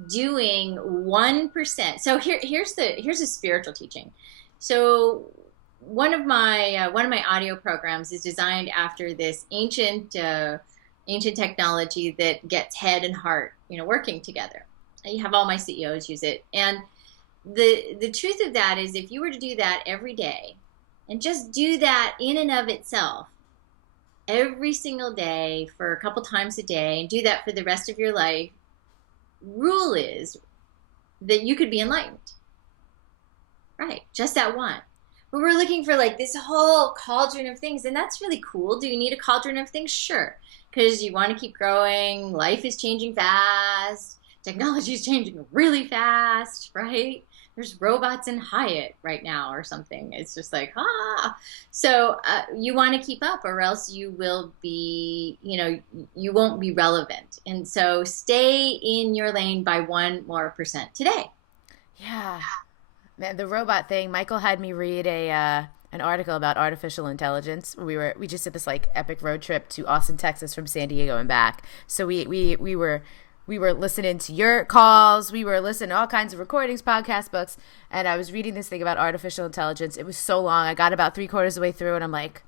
doing 1%. So here's a spiritual teaching. So one of my audio programs is designed after this ancient technology that gets head and heart, working together. You have all my CEOs use it. And the truth of that is if you were to do that every day and just do that in and of itself every single day for a couple times a day and do that for the rest of your life, rule is that you could be enlightened. Right. Just that one. But we're looking for like this whole cauldron of things. And that's really cool. Do you need a cauldron of things? Sure. Because you want to keep growing. Life is changing fast. Technology is changing really fast, right? There's robots in Hyatt right now or something. It's just like, So you want to keep up or else you will be, you won't be relevant. And so stay in your lane by 1% more today. Yeah. Man, the robot thing, Michael had me read an article about artificial intelligence. We just did this like epic road trip to Austin, Texas from San Diego and back. So we were listening to your calls. We were listening to all kinds of recordings, podcasts, books. And I was reading this thing about artificial intelligence. It was so long. I got about 3/4 of the way through and I'm like,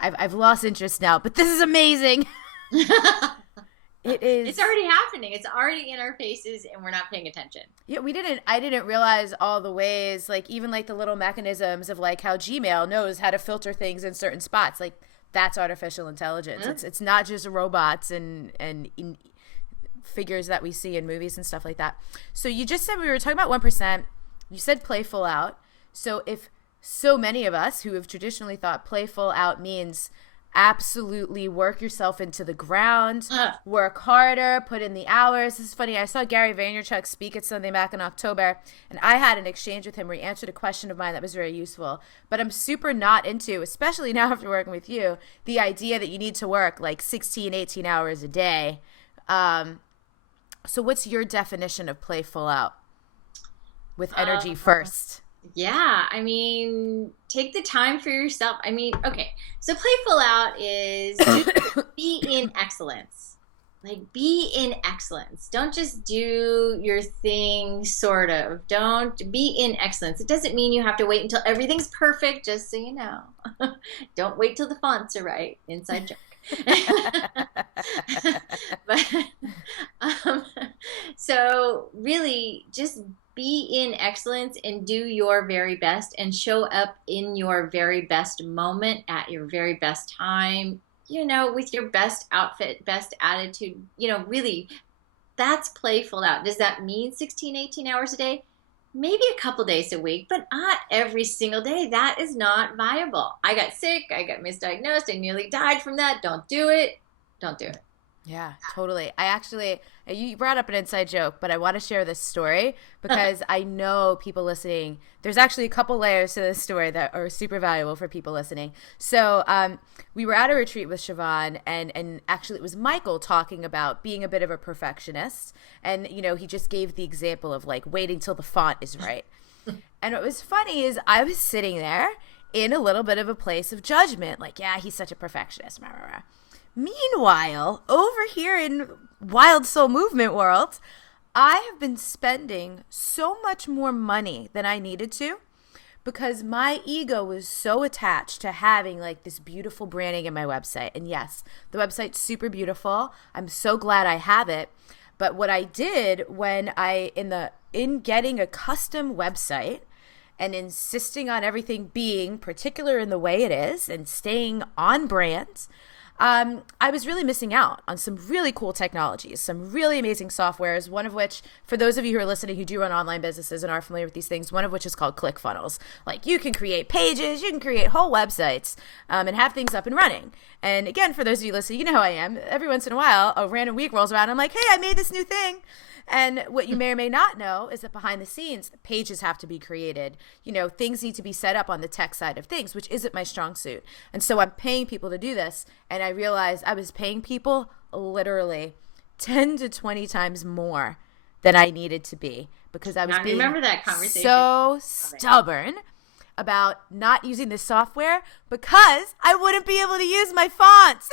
I've lost interest now, but this is amazing. It is. It's already happening. It's already in our faces and we're not paying attention. Yeah, I didn't realize all the ways, like even like the little mechanisms of like how Gmail knows how to filter things in certain spots. Like that's artificial intelligence. Mm-hmm. It's not just robots and figures that we see in movies and stuff like that. So you just said we were talking about 1%. You said play full out. So if so many of us who have traditionally thought play full out means absolutely work yourself into the ground, work harder, put in the hours. This is funny. I saw Gary Vaynerchuk speak at something back in October, and I had an exchange with him where he answered a question of mine that was very useful. But I'm super not into, especially now after working with you, the idea that you need to work like 16, 18 hours a day. So what's your definition of play full out with energy first? Yeah, I mean, take the time for yourself. I mean, okay, so play full out is be in excellence. Like, be in excellence. Don't just do your thing, sort of. Don't be in excellence. It doesn't mean you have to wait until everything's perfect, just so you know. Don't wait till the fonts are right. Inside joke. So really just be in excellence and do your very best and show up in your very best moment at your very best time, with your best outfit, best attitude, really that's playful out. Does that mean 16, 18 hours a day? Maybe a couple days a week, but not every single day. That is not viable. I got sick. I got misdiagnosed. I nearly died from that. Don't do it. Don't do it. Yeah, totally. You brought up an inside joke, but I want to share this story because I know people listening, there's actually a couple layers to this story that are super valuable for people listening. So we were at a retreat with Sheevaun, and actually it was Michael talking about being a bit of a perfectionist. And, he just gave the example of like waiting till the font is right. And what was funny is I was sitting there in a little bit of a place of judgment. Like, yeah, he's such a perfectionist. Rah, rah, rah. Meanwhile, over here in Wild Soul Movement world, I have been spending so much more money than I needed to because my ego was so attached to having like this beautiful branding in my website. And yes, the website's super beautiful. I'm so glad I have it. But what I did when in getting a custom website and insisting on everything being particular in the way it is and staying on brand, I was really missing out on some really cool technologies, some really amazing softwares, one of which, for those of you who are listening who do run online businesses and are familiar with these things, one of which is called ClickFunnels. Like you can create pages, you can create whole websites and have things up and running. And again, for those of you listening, you know how I am. Every once in a while, a random week rolls around. I'm like, hey, I made this new thing. And what you may or may not know is that behind the scenes, pages have to be created. Things need to be set up on the tech side of things, which isn't my strong suit. And so I'm paying people to do this. And I realized I was paying people literally 10 to 20 times more than I needed to be because I was being remember that conversation. So stubborn about not using this software because I wouldn't be able to use my fonts.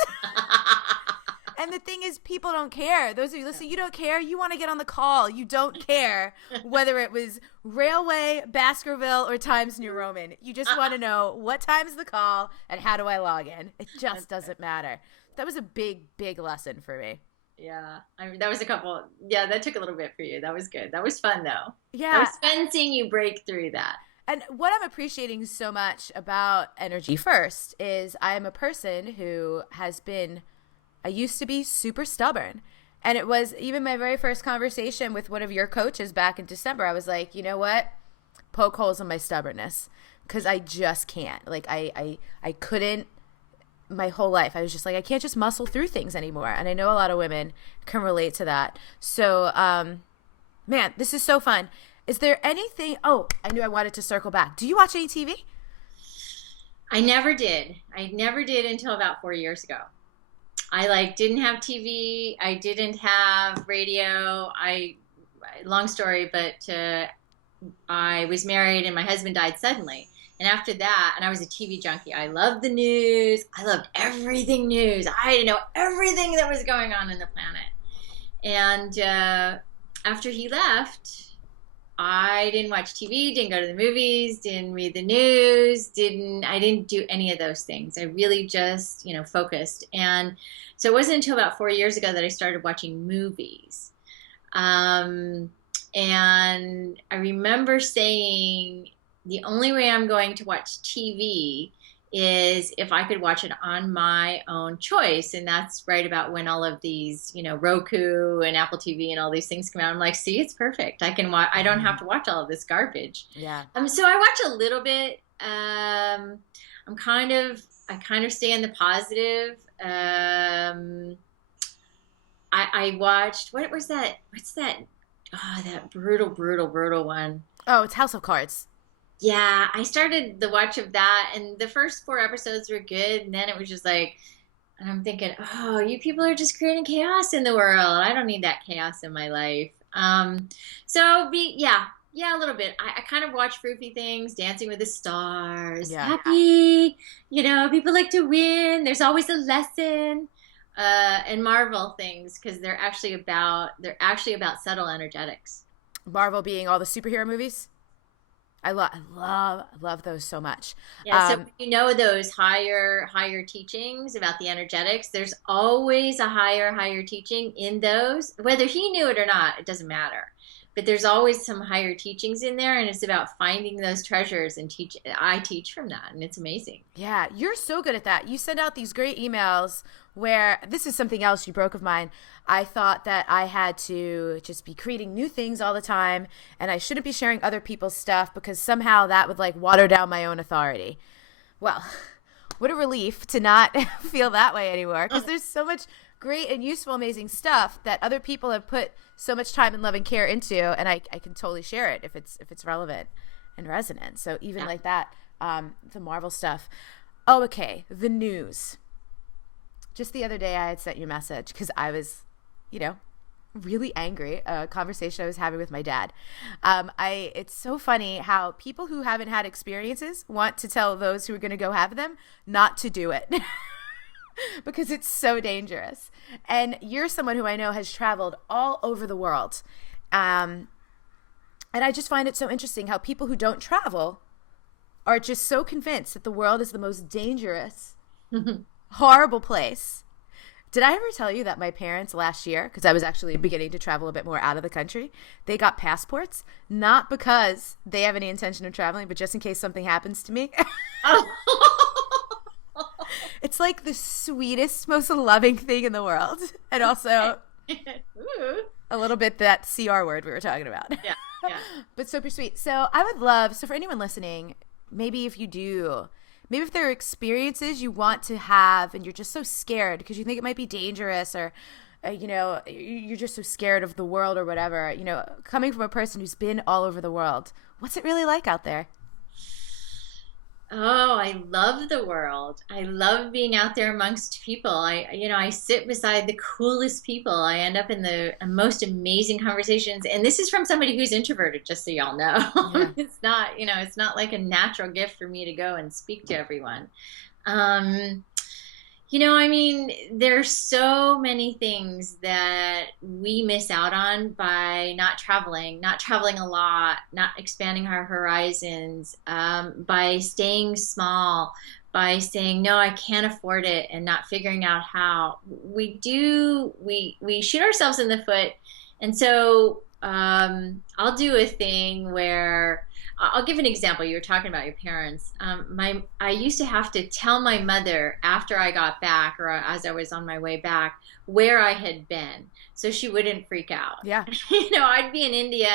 And the thing is, people don't care. Those of you listening, you don't care. You want to get on the call. You don't care whether it was Railway, Baskerville, or Times New Roman. You just want to know what time's the call and how do I log in. It just doesn't matter. That was a big, big lesson for me. Yeah. That was that took a little bit for you. That was good. That was fun, though. Yeah. That was fun seeing you break through that. And what I'm appreciating so much about Energy First is I am a person who I used to be super stubborn. And it was even my very first conversation with one of your coaches back in December. I was like, you know what? Poke holes in my stubbornness because I just can't. Like I couldn't my whole life. I was just like, I can't just muscle through things anymore. And I know a lot of women can relate to that. So, man, this is so fun. Is there anything? Oh, I knew I wanted to circle back. Do you watch any TV? I never did. I never did until about 4 years ago. I didn't have TV. I didn't have radio. Long story, but I was married and my husband died suddenly. And after that, and I was a TV junkie. I loved the news. I loved everything news. I had to know everything that was going on in the planet. And after he left, I didn't watch TV, didn't go to the movies, didn't read the news, I didn't do any of those things. I really just, focused. And so it wasn't until about 4 years ago that I started watching movies. And I remember saying, the only way I'm going to watch TV is if I could watch it on my own choice. And that's right about when all of these, Roku and Apple TV and all these things come out. I'm like, see, it's perfect. I can watch, I don't have to watch all of this garbage. Yeah. So I watch a little bit. I kind of stay in the positive. I watched, what was that? What's that? Oh, that brutal one. Oh, it's House of Cards. Yeah, I started the watch of that, and the first 4 episodes were good, and then it was just like, and I'm thinking, oh, you people are just creating chaos in the world. I don't need that chaos in my life. A little bit. I kind of watch froofy things, Dancing with the Stars, Happy, people like to win. There's always a lesson, and Marvel things, because they're actually about subtle energetics. Marvel being all the superhero movies? I love those so much. Yeah, so you know those higher teachings about the energetics, there's always a higher teaching in those. Whether he knew it or not, it doesn't matter. But there's always some higher teachings in there, and it's about finding those treasures and teach. I teach from that, and it's amazing. Yeah, you're so good at that. You send out these great emails where this is something else you broke of mine. I thought that I had to just be creating new things all the time, and I shouldn't be sharing other people's stuff because somehow that would like water down my own authority. Well, what a relief to not feel that way anymore, because there's so much great and useful, amazing stuff that other people have put so much time and love and care into, and I can totally share it if it's relevant and resonant. So even like that, the Marvel stuff. Oh, okay, the news. Just the other day I had sent you a message because I was, really angry, a conversation I was having with my dad. It's so funny how people who haven't had experiences want to tell those who are going to go have them not to do it because it's so dangerous. And you're someone who I know has traveled all over the world. And I just find it so interesting how people who don't travel are just so convinced that the world is the most dangerous, horrible place. Did I ever tell you that my parents last year, because I was actually beginning to travel a bit more out of the country, they got passports, not because they have any intention of traveling, but just in case something happens to me. It's like the sweetest, most loving thing in the world. And also a little bit that CR word we were talking about. Yeah. But super sweet. So I would love, so for anyone listening, maybe if there are experiences you want to have and you're just so scared because you think it might be dangerous or, you're just so scared of the world or whatever, coming from a person who's been all over the world, what's it really like out there? Oh, I love the world. I love being out there amongst people. I sit beside the coolest people. I end up in the most amazing conversations. And this is from somebody who's introverted, just so y'all know. Yeah. It's not like a natural gift for me to go and speak to everyone. There's so many things that we miss out on by not traveling a lot, not expanding our horizons, by staying small, by saying, no, I can't afford it, and not figuring out how. We shoot ourselves in the foot. And so I'll do a thing where I'll give an example. You were talking about your parents. I used to have to tell my mother after I got back or as I was on my way back where I had been so she wouldn't freak out. Yeah. I'd be in India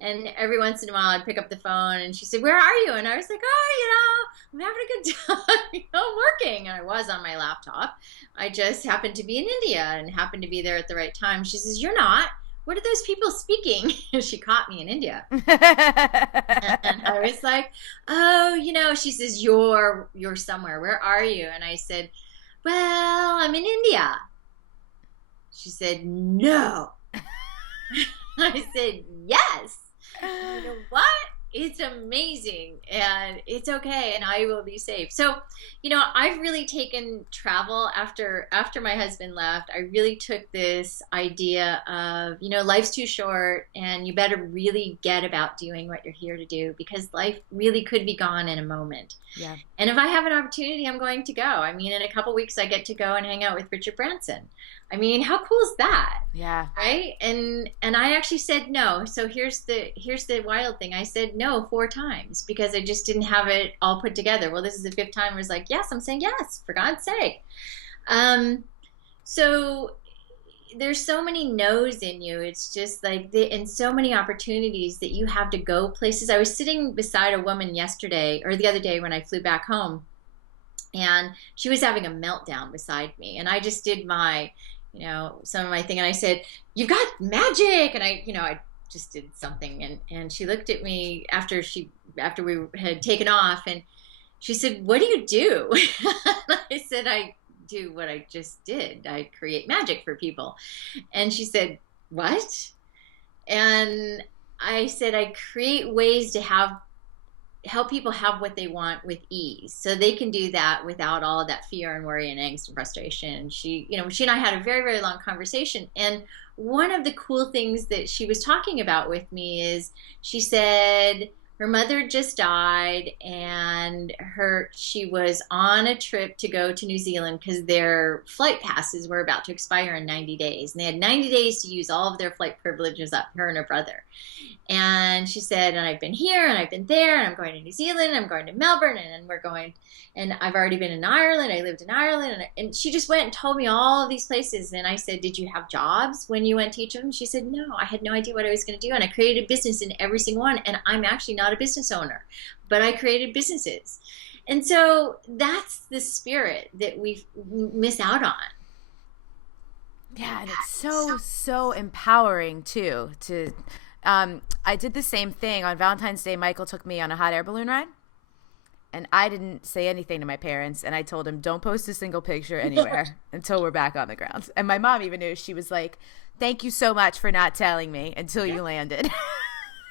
and every once in a while I'd pick up the phone and she said, "Where are you?" And I was like, "Oh, I'm having a good time, working." And I was on my laptop. I just happened to be in India and happened to be there at the right time. She says, "You're not. What are those people speaking?" She caught me in India. And I was like, "Oh, she says, you're somewhere. Where are you?" And I said, "Well, I'm in India." She said, "No." I said, "Yes." You know what? It's amazing and it's okay and I will be safe. So, I've really taken travel after my husband left. I really took this idea of, life's too short and you better really get about doing what you're here to do because life really could be gone in a moment. Yeah. And if I have an opportunity, I'm going to go. In a couple weeks, I get to go and hang out with Richard Branson. How cool is that? Yeah. Right. And I actually said no. So here's the wild thing. I said no 4 times because I just didn't have it all put together. Well, this is the 5th time I was like, yes, I'm saying yes, for God's sake. So there's so many no's in you. It's just like and so many opportunities that you have to go places. I was sitting beside a woman yesterday or the other day when I flew back home and she was having a meltdown beside me. And I just did my, some of my thing. And I said, "You've got magic." And I just did something. And she looked at me after we had taken off and she said, "What do you do?" And I said, "I do what I just did. I create magic for people." And she said, "What?" And I said, "I create ways to help people have what they want with ease so they can do that without all of that fear and worry and angst and frustration." She and I had a very, very long conversation. And one of the cool things that she was talking about with me is she said, her mother just died, and she was on a trip to go to New Zealand because their flight passes were about to expire in 90 days. And they had 90 days to use all of their flight privileges up, her and her brother. And she said, and I've been here and I've been there, and I'm going to New Zealand, I'm going to Melbourne, and we're going, and I've already been in Ireland. I lived in Ireland. And she just went and told me all of these places. And I said, did you have jobs when you went to each of them? She said, no, I had no idea what I was going to do. And I created a business in every single one. And I'm actually not a business owner, but I created businesses. And so that's the spirit that we miss out on. Yeah, and it's so empowering too. I did the same thing on Valentine's Day. Michael took me on a hot air balloon ride, and I didn't say anything to my parents. And I told him, "Don't post a single picture anywhere until we're back on the ground." And my mom even knew. She was like, "Thank you so much for not telling me until you landed."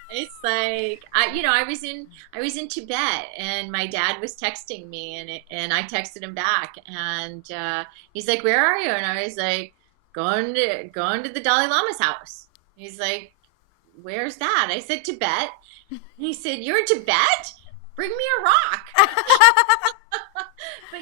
It's like I was in Tibet, and my dad was texting me, and I texted him back, and he's like, "Where are you?" And I was like, going to the Dalai Lama's house. He's like, "Where's that?" I said, "Tibet." He said, "You're in Tibet? Bring me a rock." But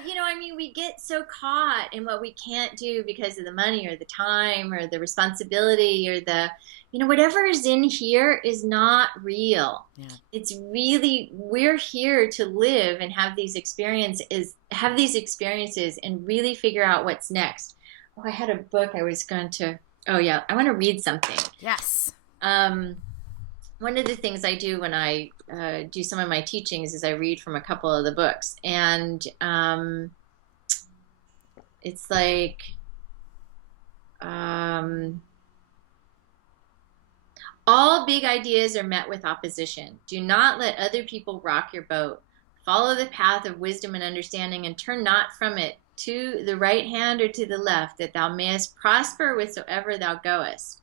we get so caught in what we can't do because of the money or the time or the responsibility or the whatever is in here is not real. Yeah. It's really, we're here to live and have these experiences and really figure out what's next. Oh, I had a book I was going to, I want to read something. Yes. One of the things I do when I do some of my teachings is I read from a couple of the books. And it's like, all big ideas are met with opposition. Do not let other people rock your boat. Follow the path of wisdom and understanding, and turn not from it to the right hand or to the left, that thou mayest prosper whithersoever thou goest.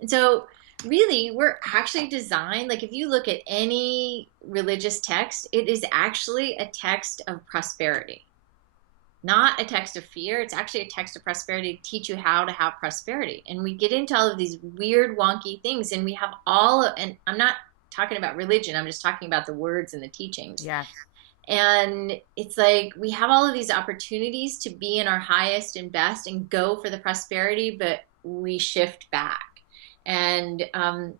And so really, we're actually designed, like if you look at any religious text, it is actually a text of prosperity. Not a text of fear. It's actually a text of prosperity to teach you how to have prosperity. And we get into all of these weird, wonky things, and we have and I'm not talking about religion. I'm just talking about the words and the teachings. Yeah. And it's like we have all of these opportunities to be in our highest and best and go for the prosperity, but we shift back. And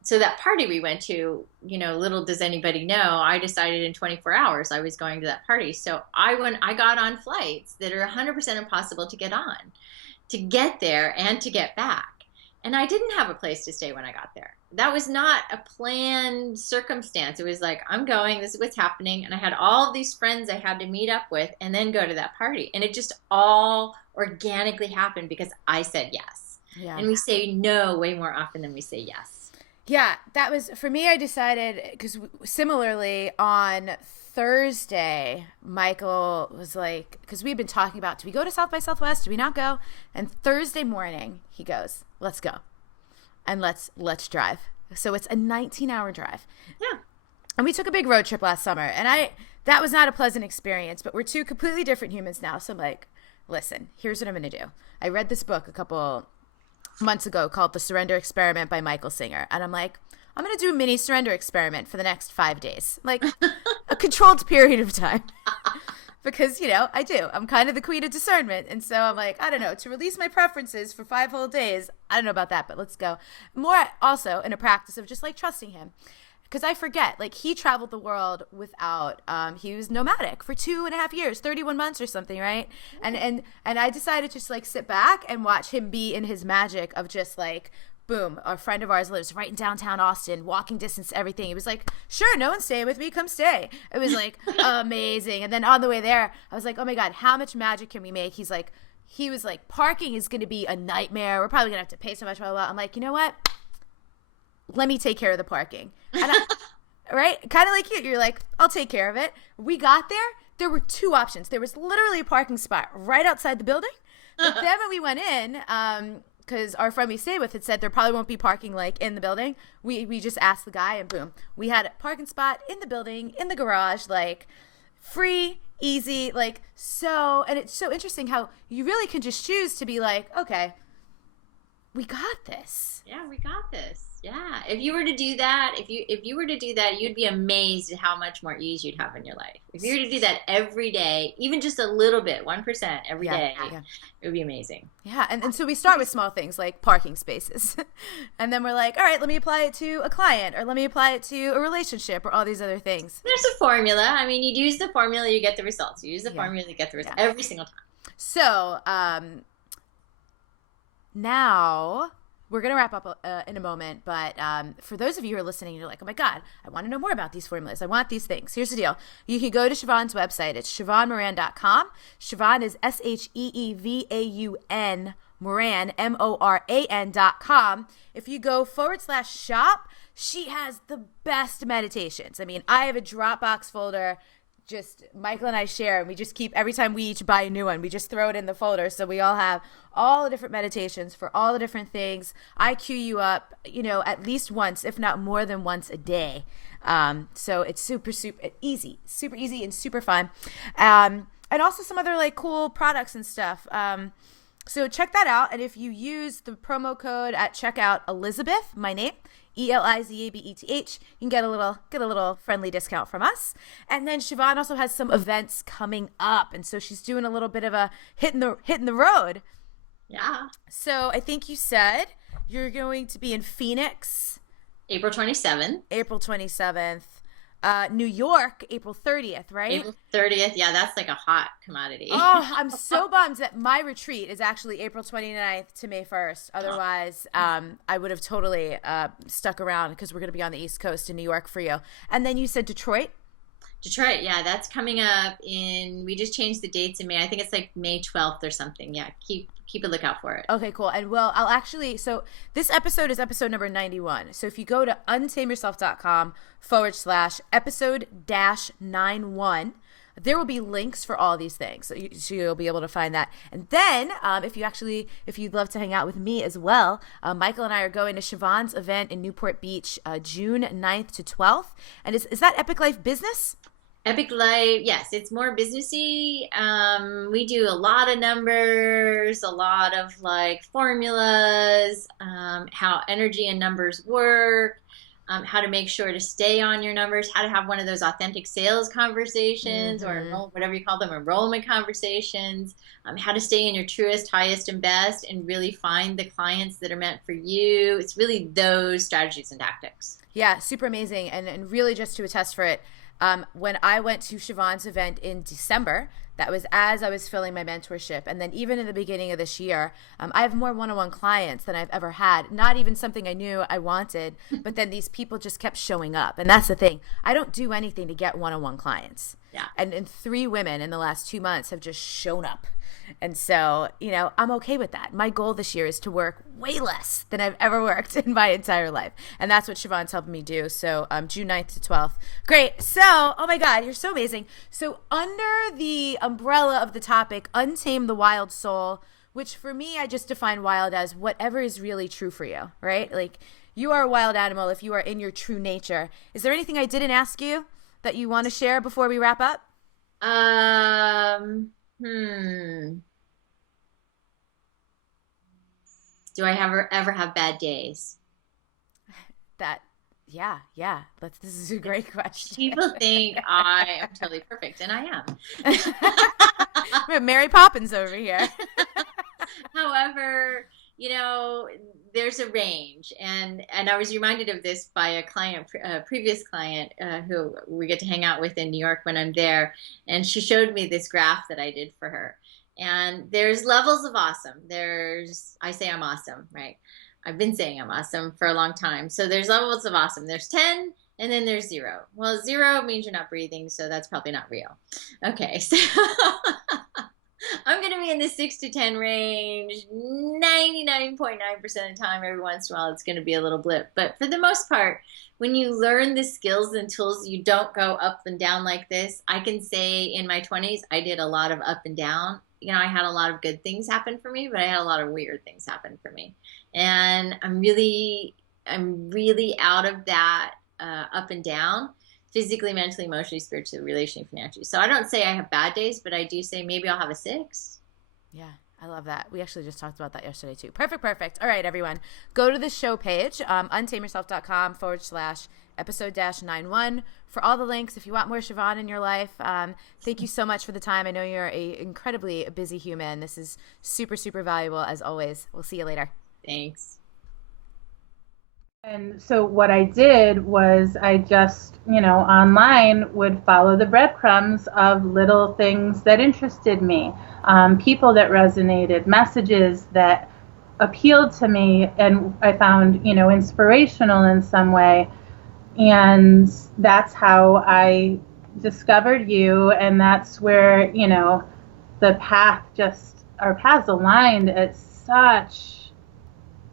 so that party we went to, little does anybody know, I decided in 24 hours I was going to that party. So I got on flights that are 100% impossible to get on, to get there and to get back. And I didn't have a place to stay when I got there. That was not a planned circumstance. It was like, I'm going, this is what's happening. And I had all of these friends I had to meet up with and then go to that party. And it just all organically happened because I said yes. Yeah. And we say no way more often than we say yes. Yeah, that was, for me, I decided, because similarly on Thursday, Michael was like, because we've been talking about, do we go to South by Southwest? Do we not go? And Thursday morning, he goes, let's go. And let's drive. So it's a 19-hour drive. Yeah. And we took a big road trip last summer. And that was not a pleasant experience, but we're two completely different humans now. So I'm like, listen, here's what I'm going to do. I read this book a couple months ago called The Surrender Experiment by Michael Singer. And I'm like, I'm going to do a mini surrender experiment for the next 5 days, like a controlled period of time. Because, I do. I'm kind of the queen of discernment. And so I'm like, I don't know, to release my preferences for 5 whole days. I don't know about that, but let's go. More also in a practice of just like trusting him. Because I forget, like he traveled the world without, he was nomadic for 2.5 years, 31 months or something, right? And I decided to just like sit back and watch him be in his magic of just like, boom, a friend of ours lives right in downtown Austin, walking distance, everything. He was like, sure, no one's staying with me, come stay. It was like amazing. And then on the way there, I was like, oh my God, how much magic can we make? He was like, parking is going to be a nightmare. We're probably going to have to pay so much, blah, blah, blah. I'm like, you know what? Let me take care of the parking. And right? Kind of like you're like, I'll take care of it. We got there. There were 2 options. There was literally a parking spot right outside the building. But then when we went in, because our friend we stayed with had said there probably won't be parking like in the building. We just asked the guy and boom, we had a parking spot in the building, in the garage, like free, easy, like so. And it's so interesting how you really can just choose to be like, okay, we got this. Yeah, we got this. Yeah. If you were to do that, if you were to do that, you'd be amazed at how much more ease you'd have in your life. If you were to do that every day, even just a little bit, 1% every day, it would be amazing. Yeah. And so we start with small things like parking spaces. And then we're like, all right, let me apply it to a client, or let me apply it to a relationship, or all these other things. There's a formula. I mean, you use the formula, you get the results. You use the formula, you get the results every single time. So, now we're going to wrap up in a moment, but for those of you who are listening, you're like, oh my God, I want to know more about these formulas. I want these things. Here's the deal. You can go to Sheevaun's website. It's SheevaunMoran.com. Sheevaun is SheeVaun Moran, MORAN.com. If you go /shop, she has the best meditations. I mean, I have a Dropbox folder. Just Michael and I share, and we just keep, every time we each buy a new one, we just throw it in the folder. So we all have all the different meditations for all the different things. I cue you up, at least once, if not more than once a day. So it's super easy and super fun. And also some other like cool products and stuff. So check that out. And if you use the promo code at checkout, Elizabeth, my name, ELIZABETH, you can get a little friendly discount from us. And then Sheevaun also has some events coming up, and so she's doing a little bit of a hitting the road. Yeah. So I think you said you're going to be in Phoenix, April 27th. New York, April 30th, right? April 30th. Yeah, that's like a hot commodity. Oh, I'm so bummed that my retreat is actually April 29th to May 1st. Otherwise, I would have totally stuck around because we're going to be on the East Coast in New York for you. And then you said Detroit? Detroit, yeah, that's coming up we just changed the dates in May. I think it's like May 12th or something. Yeah, keep a lookout for it. Okay, cool. And so this episode is episode number 91. So if you go to untameyourself.com /episode-91, there will be links for all these things. So you'll be able to find that. And then if you'd love to hang out with me as well, Michael and I are going to Sheevaun's event in Newport Beach, June 9th to 12th. And is that Epic Life Business? Epic Life, yes, it's more businessy. We do a lot of numbers, a lot of like formulas, how energy and numbers work, how to make sure to stay on your numbers, how to have one of those authentic sales conversations or whatever you call them, enrollment conversations, how to stay in your truest, highest, and best and really find the clients that are meant for you. It's really those strategies and tactics. Yeah, super amazing. And really just to attest for it, when I went to Sheevaun's event in December, that was as I was filling my mentorship. And then even in the beginning of this year, I have more one-on-one clients than I've ever had. Not even something I knew I wanted, but then these people just kept showing up. And that's the thing. I don't do anything to get one-on-one clients. Yeah. And 3 women in the last 2 months have just shown up. And so, I'm okay with that. My goal this year is to work way less than I've ever worked in my entire life. And that's what Sheevaun's helping me do. So June 9th to 12th. Great. So, oh my God, you're so amazing. So under the umbrella of the topic, Untamed the Wild Soul, which for me, I just define wild as whatever is really true for you, right? Like you are a wild animal if you are in your true nature. Is there anything I didn't ask you that you want to share before we wrap up? Do I ever have bad days? Yeah. This is a great question. People think I am totally perfect, and I am. We have Mary Poppins over here. However, there's a range, and I was reminded of this by a previous client who we get to hang out with in New York when I'm there, and she showed me this graph that I did for her. And there's levels of awesome. I say I'm awesome, right? I've been saying I'm awesome for a long time. So there's levels of awesome. There's 10 and then there's 0. Well, 0 means you're not breathing, so that's probably not real. Okay, so I'm going to be in the 6 to 10 range 99.9% of the time. Every once in a while, it's going to be a little blip. But for the most part, when you learn the skills and tools, you don't go up and down like this. I can say in my 20s, I did a lot of up and down. I had a lot of good things happen for me, but I had a lot of weird things happen for me. And I'm really out of that up and down, physically, mentally, emotionally, spiritually, relationally, financially. So I don't say I have bad days, but I do say maybe I'll have a 6. Yeah. I love that. We actually just talked about that yesterday too. Perfect. All right, everyone. Go to the show page, untameyourself.com/episode-91 for all the links. If you want more Sheevaun in your life, thank you so much for the time. I know you're a incredibly busy human. This is super, super valuable as always. We'll see you later. Thanks. And so what I did was I just, online would follow the breadcrumbs of little things that interested me, people that resonated, messages that appealed to me and I found, inspirational in some way. And that's how I discovered you. And that's where, our paths aligned at such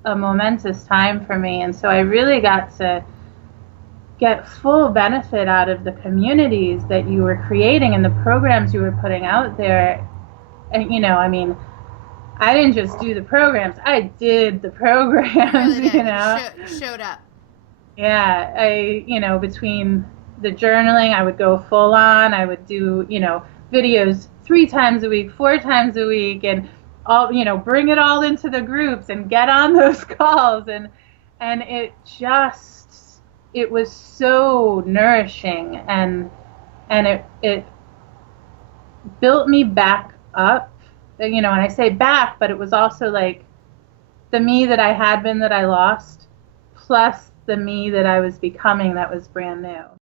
a momentous time for me. And so I really got to get full benefit out of the communities that you were creating and the programs you were putting out there. And, I didn't just do the programs, I did the programs, Showed up. Yeah, between the journaling, I would go full on. I would do, videos 3 times a week, 4 times a week, and all, bring it all into the groups and get on those calls. And it was so nourishing, and it built me back up, and I say back, but it was also like the me that I had been that I lost, plus the me that I was becoming that was brand new.